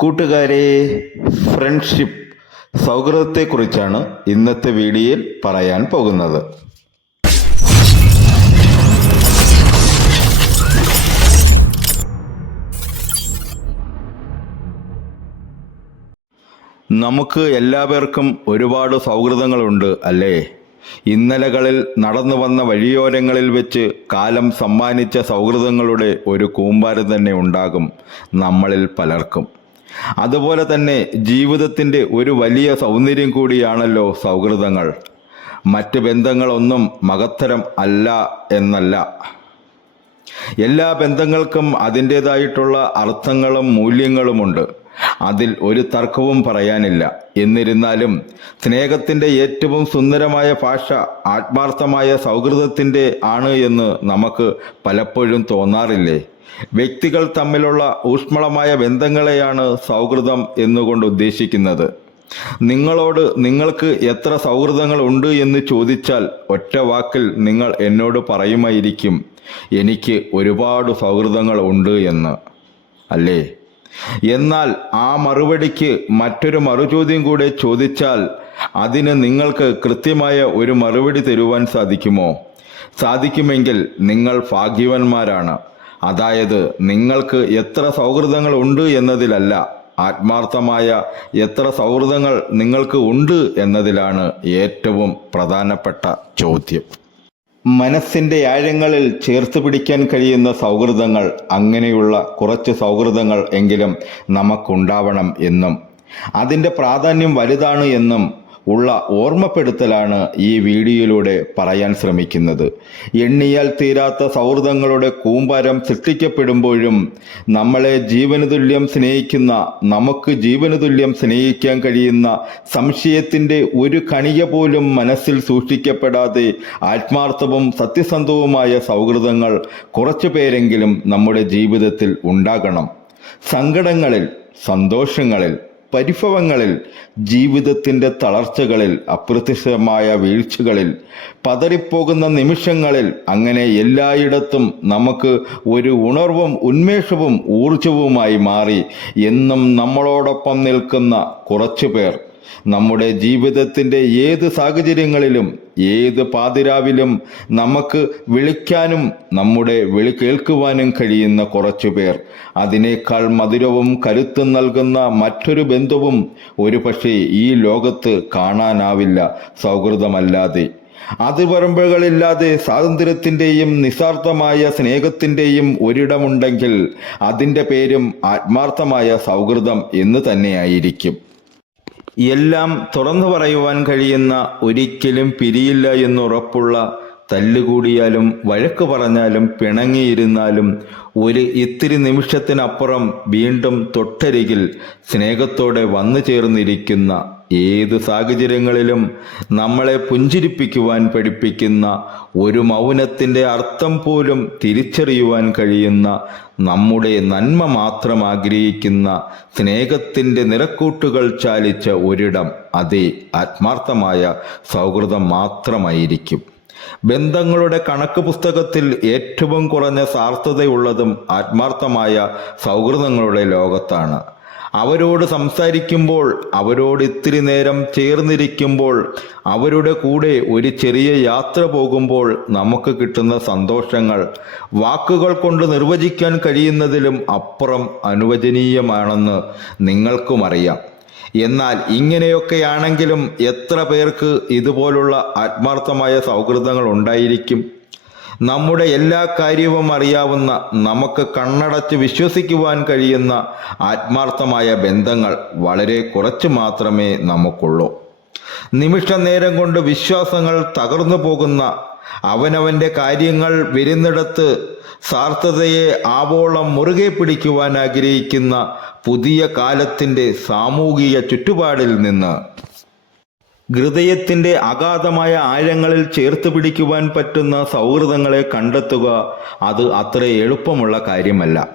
കൂട്ടുകാരെ ഫ്രണ്ട്ഷിപ്പ് സൗഹൃദത്തെക്കുറിച്ചാണ് ഇന്നത്തെ വീഡിയോയിൽ പറയാൻ പോകുന്നത്. നമുക്ക് എല്ലാവർക്കും ഒരുപാട് സൗഹൃദങ്ങളുണ്ട് അല്ലേ? ഇന്നലകളിൽ നടന്നു വന്ന വഴിയോരങ്ങളിൽ വെച്ച് കാലം സമ്മാനിച്ച സൗഹൃദങ്ങളുടെ ഒരു കൂമ്പാരം തന്നെ ഉണ്ടാകും നമ്മളിൽ പലർക്കും. അതുപോലെ തന്നെ ജീവിതത്തിന്റെ ഒരു വലിയ സൗന്ദര്യം കൂടിയാണല്ലോ സൗഹൃദങ്ങൾ. മറ്റ് ബന്ധങ്ങളൊന്നും മഹത്തരം അല്ല എന്നല്ല. എല്ലാ ബന്ധങ്ങൾക്കും അതിന്റെതായിട്ടുള്ള അർത്ഥങ്ങളും മൂല്യങ്ങളുമുണ്ട്. അതിൽ ഒരു തർക്കവും പറയാനില്ല. എന്നിരുന്നാലും സ്നേഹത്തിന്റെ ഏറ്റവും സുന്ദരമായ ഭാഷ ആത്മാർത്ഥമായ സൗഹൃദത്തിന്റെ ആണ് എന്ന് നമുക്ക് പലപ്പോഴും തോന്നാറില്ലേ? വ്യക്തികൾ തമ്മിലുള്ള ഊഷ്മളമായ ബന്ധങ്ങളെയാണ് സൗഹൃദം എന്നുകൊണ്ട് ഉദ്ദേശിക്കുന്നത്. നിങ്ങളോട് നിങ്ങൾക്ക് എത്ര സൗഹൃദങ്ങൾ ഉണ്ട് എന്ന് ചോദിച്ചാൽ ഒറ്റ വാക്കിൽ നിങ്ങൾ എന്നോട് പറയുമായിരിക്കും എനിക്ക് ഒരുപാട് സൗഹൃദങ്ങൾ ഉണ്ട് എന്ന്. അല്ലേ? എന്നാൽ ആ മറുപടിക്ക് മറ്റൊരു മറുചോദ്യം കൂടെ ചോദിച്ചാൽ അതിന് നിങ്ങൾക്ക് കൃത്യമായ ഒരു മറുപടി തരുവാൻ സാധിക്കുമോ? സാധിക്കുമെങ്കിൽ നിങ്ങൾ ഭാഗ്യവാന്മാരാണ്. അതായത് നിങ്ങൾക്ക് എത്ര സൗഹൃദങ്ങൾ ഉണ്ട് എന്നതിലല്ല ആത്മാർത്ഥമായ എത്ര സൗഹൃദങ്ങൾ നിങ്ങൾക്ക് ഉണ്ട് എന്നതിലാണ് ഏറ്റവും പ്രധാനപ്പെട്ട ചോദ്യം. മനസ്സിന്റെ ആഴങ്ങളിൽ ചേർത്ത് പിടിക്കാൻ കഴിയുന്ന സൗഹൃദങ്ങൾ അങ്ങനെയുള്ള കുറച്ച് സൗഹൃദങ്ങൾ എങ്കിലും നമുക്കുണ്ടാവണം എന്നും. അതിന്റെ പ്രാധാന്യം വലുതാണ് എന്നും ഉള്ള ഓർമ്മപ്പെടുത്തലാണ് ഈ വീഡിയോയിലൂടെ പറയാൻ ശ്രമിക്കുന്നത്. എണ്ണിയാൽ തീരാത്ത സൗഹൃദങ്ങളുടെ കൂമ്പാരം സൃഷ്ടിക്കപ്പെടുമ്പോഴും നമ്മളെ ജീവനതുല്യം സ്നേഹിക്കുന്ന നമുക്ക് ജീവനതുല്യം സ്നേഹിക്കാൻ കഴിയുന്ന സംശയത്തിന്റെ ഒരു കണിക പോലും മനസ്സിൽ സൂക്ഷിക്കപ്പെടാതെ ആത്മാർത്ഥവും സത്യസന്ധവുമായ സൗഹൃദങ്ങൾ കുറച്ചു പേരെങ്കിലും നമ്മുടെ ജീവിതത്തിൽ ഉണ്ടാകണം. സങ്കടങ്ങളിൽ സന്തോഷങ്ങളിൽ പരിഭവങ്ങളിൽ ജീവിതത്തിന്റെ തളർച്ചകളിൽ അപ്രത്യക്ഷമായ വീഴ്ചകളിൽ പതറിപ്പോകുന്ന നിമിഷങ്ങളിൽ അങ്ങനെ എല്ലായിടത്തും നമുക്ക് ഒരു ഉണർവും ഉന്മേഷവും ഊർജവുമായി മാറി എന്നും നമ്മളോടൊപ്പം നിൽക്കുന്ന കുറച്ചു പേർ നമ്മുടെ ജീവിതത്തിന്റെ ഏത് സാഹചര്യങ്ങളിലും ഏത് പാതിരാവിലും നമുക്ക് വിളിക്കാനും നമ്മുടെ വിളി കേൾക്കുവാനും കഴിയുന്ന കുറച്ചു പേർ. അതിനേക്കാൾ മധുരവും കരുത്തും നൽകുന്ന മറ്റൊരു ബന്ധുവും ഒരു പക്ഷേ ഈ ലോകത്ത് കാണാനാവില്ല സൗഹൃദമല്ലാതെ. അതിപറമ്പുകളില്ലാതെ സ്വാതന്ത്ര്യത്തിന്റെയും നിസ്വാർത്ഥമായ സ്നേഹത്തിന്റെയും ഒരിടമുണ്ടെങ്കിൽ അതിന്റെ പേരും ആത്മാർത്ഥമായ സൗഹൃദം എന്ന് തന്നെയായിരിക്കും. എല്ലാം തുറന്നു പറയുവാൻ കഴിയുന്ന ഒരിക്കലും പിരിയില്ല എന്നുറപ്പുള്ള തല്ലുകൂടിയാലും വഴക്ക് പറഞ്ഞാലും പിണങ്ങിയിരുന്നാലും ഒരു ഇത്തിരി നിമിഷത്തിനപ്പുറം വീണ്ടും തൊട്ടരികിൽ സ്നേഹത്തോടെ വന്നു ചേർന്നിരിക്കുന്ന ഏത് സാഹചര്യങ്ങളിലും നമ്മളെ പുഞ്ചിരിപ്പിക്കുവാൻ പഠിപ്പിക്കുന്ന ഒരു മൗനത്തിന്റെ അർത്ഥം പോലും തിരിച്ചറിയുവാൻ കഴിയുന്ന നമ്മുടെ നന്മ മാത്രം ആഗ്രഹിക്കുന്ന സ്നേഹത്തിന്റെ നിറക്കൂട്ടുകൾ ചാലിച്ച ഒരിടം അതേ ആത്മാർത്ഥമായ സൗഹൃദം മാത്രമായിരിക്കും. ബന്ധങ്ങളുടെ കണക്ക് പുസ്തകത്തിൽ ഏറ്റവും കുറഞ്ഞ സാർത്ഥതയുള്ളതും ആത്മാർത്ഥമായ സൗഹൃദങ്ങളുടെ ലോകത്താണ്. അവരോട് സംസാരിക്കുമ്പോൾ അവരോട് ഇത്തിരി നേരം ചേർന്നിരിക്കുമ്പോൾ അവരുടെ കൂടെ ഒരു ചെറിയ യാത്ര പോകുമ്പോൾ നമുക്ക് കിട്ടുന്ന സന്തോഷങ്ങൾ. വാക്കുകൾ കൊണ്ട് നിർവചിക്കാൻ കഴിയുന്നതിലും അപ്പുറം അനുവചനീയമാണെന്ന് നിങ്ങൾക്കും അറിയാം. എന്നാൽ ഇങ്ങനെയൊക്കെയാണെങ്കിലും എത്ര പേർക്ക് ഇതുപോലുള്ള ആത്മാർത്ഥമായ സൗഹൃദങ്ങൾ ഉണ്ടായിരിക്കും? നമ്മുടെ എല്ലാ കാര്യവും അറിയാവുന്ന നമുക്ക് കണ്ണടച്ച് വിശ്വസിക്കുവാൻ കഴിയുന്ന ആത്മാർത്ഥമായ ബന്ധങ്ങൾ വളരെ കുറച്ച് മാത്രമേ നമുക്കുള്ളൂ. നിമിഷ നേരം കൊണ്ട് വിശ്വാസങ്ങൾ തകർന്നു പോകുന്ന അവനവന്റെ കാര്യങ്ങൾ വരുന്നിടത്ത് സാർത്ഥതയെ ആവോളം മുറുകെ പിടിക്കുവാൻ ആഗ്രഹിക്കുന്ന പുതിയ കാലത്തിന്റെ സാമൂഹിക ചുറ്റുപാടിൽ നിന്ന് ഹൃദയത്തിന്റെ അഗാധമായ ആഴങ്ങളിൽ ചേർത്ത് പിടിക്കുവാൻ പറ്റുന്ന സൗഹൃദങ്ങളെ കണ്ടെത്തുക അത് അത്ര എളുപ്പമുള്ള കാര്യമല്ല.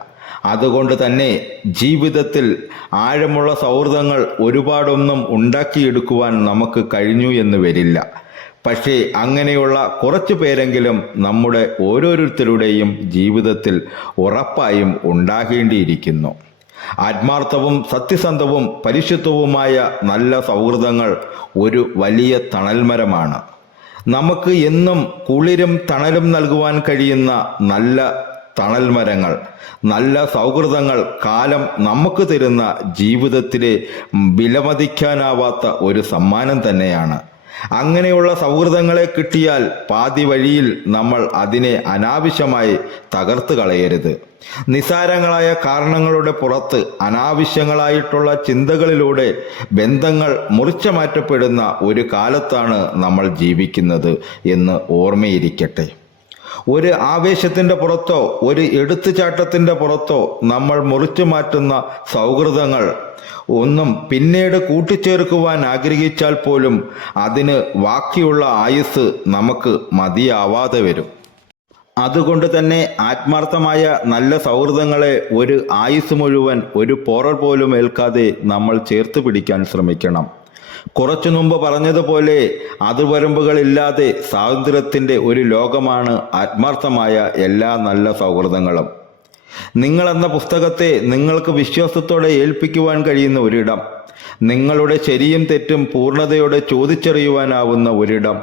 അതുകൊണ്ട് തന്നെ ജീവിതത്തിൽ ആഴമുള്ള സൗഹൃദങ്ങൾ ഒരുപാടൊന്നും ഉണ്ടാക്കിയെടുക്കുവാൻ നമുക്ക് കഴിഞ്ഞു എന്ന് വരില്ല. പക്ഷേ അങ്ങനെയുള്ള കുറച്ചു പേരെങ്കിലും നമ്മുടെ ഓരോരുത്തരുടെയും ജീവിതത്തിൽ ഉറപ്പായും ഉണ്ടാകേണ്ടിയിരിക്കുന്നു. ആത്മാർത്ഥവും സത്യസന്ധവും പരിശുദ്ധവുമായ നല്ല സൗഹൃദങ്ങൾ ഒരു വലിയ തണൽമരമാണ്. നമുക്ക് എന്നും കുളിരും തണലും നൽകുവാൻ കഴിയുന്ന നല്ല തണൽമരങ്ങൾ നല്ല സൗഹൃദങ്ങൾ കാലം നമുക്ക് തരുന്ന ജീവിതത്തിലെ വിലമതിക്കാനാവാത്ത ഒരു സമ്മാനം തന്നെയാണ്. അങ്ങനെയുള്ള സൗഹൃദങ്ങളെ കിട്ടിയാൽ പാതി വഴിയിൽ നമ്മൾ അതിനെ അനാവശ്യമായി തകർത്ത് കളയരുത്. നിസാരങ്ങളായ കാരണങ്ങളുടെ പുറത്ത് അനാവശ്യങ്ങളായിട്ടുള്ള ചിന്തകളിലൂടെ ബന്ധങ്ങൾ മുറിച്ചു മാറ്റപ്പെടുന്ന ഒരു കാലത്താണ് നമ്മൾ ജീവിക്കുന്നത് എന്ന് ഓർമ്മയിരിക്കട്ടെ. ഒരു ആവേശത്തിന്റെ പുറത്തോ ഒരു എടുത്തുചാട്ടത്തിന്റെ പുറത്തോ നമ്മൾ മുറിച്ചു മാറ്റുന്ന സൗഹൃദങ്ങൾ. ഒന്നും പിന്നീട് കൂട്ടിച്ചേർക്കുവാൻ ആഗ്രഹിച്ചാൽ പോലും അതിന് ബാക്കിയുള്ള ആയുസ് നമുക്ക് മതിയാവാതെ വരും. അതുകൊണ്ട് തന്നെ ആത്മാർത്ഥമായ നല്ല സൗഹൃദങ്ങളെ ഒരു ആയുസ് മുഴുവൻ ഒരു പോറൽ പോലും ഏൽക്കാതെ നമ്മൾ ചേർത്ത് പിടിക്കാൻ ശ്രമിക്കണം. കുറച്ചു മുമ്പ് പറഞ്ഞതുപോലെ അതിർവരമ്പുകളില്ലാതെ സ്വാതന്ത്ര്യത്തിന്റെ ഒരു ലോകമാണ് ആത്മാർത്ഥമായ എല്ലാ നല്ല സൗഹൃദങ്ങളും. നിങ്ങൾ എന്ന പുസ്തകത്തെ നിങ്ങൾക്ക് വിശ്വാസത്തോടെ ഏൽപ്പിക്കുവാൻ കഴിയുന്ന ഒരിടം. നിങ്ങളുടെ ശരിയും തെറ്റും പൂർണതയോടെ ചോദിച്ചറിയുവാനാവുന്ന ഒരിടം.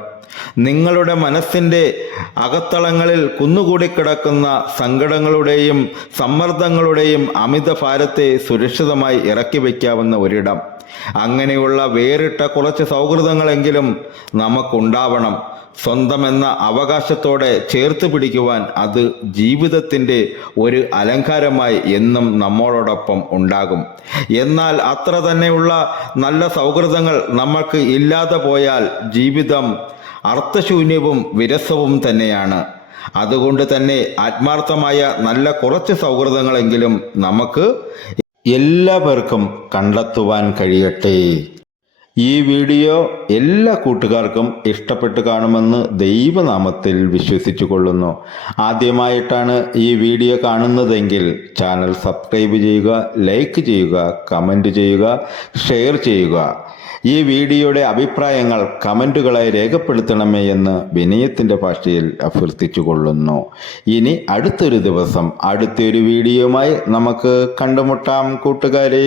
നിങ്ങളുടെ മനസ്സിന്റെ അകത്തളങ്ങളിൽ കുന്നുകൂടി കിടക്കുന്ന സങ്കടങ്ങളുടെയും സമ്മർദ്ദങ്ങളുടെയും അമിത ഭാരത്തെ സുരക്ഷിതമായി ഇറക്കി വയ്ക്കാവുന്ന ഒരിടം. അങ്ങനെയുള്ള വേറിട്ട കുറച്ച് സൗഹൃദങ്ങളെങ്കിലും നമുക്കുണ്ടാവണം. സ്വന്തമെന്ന അവകാശത്തോടെ ചേർത്ത് പിടിക്കുവാൻ അത് ജീവിതത്തിന്റെ ഒരു അലങ്കാരമായി എന്നും നമ്മളോടൊപ്പം ഉണ്ടാകും. എന്നാൽ അത്ര തന്നെയുള്ള നല്ല സൗഹൃദങ്ങൾ നമ്മൾക്ക് ഇല്ലാതെ പോയാൽ ജീവിതം അർത്ഥശൂന്യവും വിരസവും തന്നെയാണ്. അതുകൊണ്ട് തന്നെ ആത്മാർത്ഥമായ നല്ല കുറച്ച് സൗഹൃദങ്ങളെങ്കിലും നമുക്ക് എല്ലാവർക്കും കണ്ടെത്തുവാൻ കഴിയട്ടെ. ഈ വീഡിയോ എല്ലാ കൂട്ടുകാർക്കും ഇഷ്ടപ്പെട്ട് കാണുമെന്ന് ദൈവനാമത്തിൽ വിശ്വസിച്ചു കൊള്ളുന്നു ആദ്യമായിട്ടാണ് ഈ വീഡിയോ കാണുന്നതെങ്കിൽ ചാനൽ സബ്സ്ക്രൈബ് ചെയ്യുക ലൈക്ക് ചെയ്യുക കമന്റ് ചെയ്യുക ഷെയർ ചെയ്യുക. ഈ വീഡിയോയുടെ അഭിപ്രായങ്ങൾ കമന്റുകളായി രേഖപ്പെടുത്തണമേ എന്ന് വിനയത്തിന്റെ ഭാഷയിൽ അഭ്യർത്ഥിച്ചു കൊള്ളുന്നു ഇനി അടുത്തൊരു ദിവസം അടുത്തൊരു വീഡിയോയുമായി നമുക്ക് കണ്ടുമുട്ടാം കൂട്ടുകാരെ.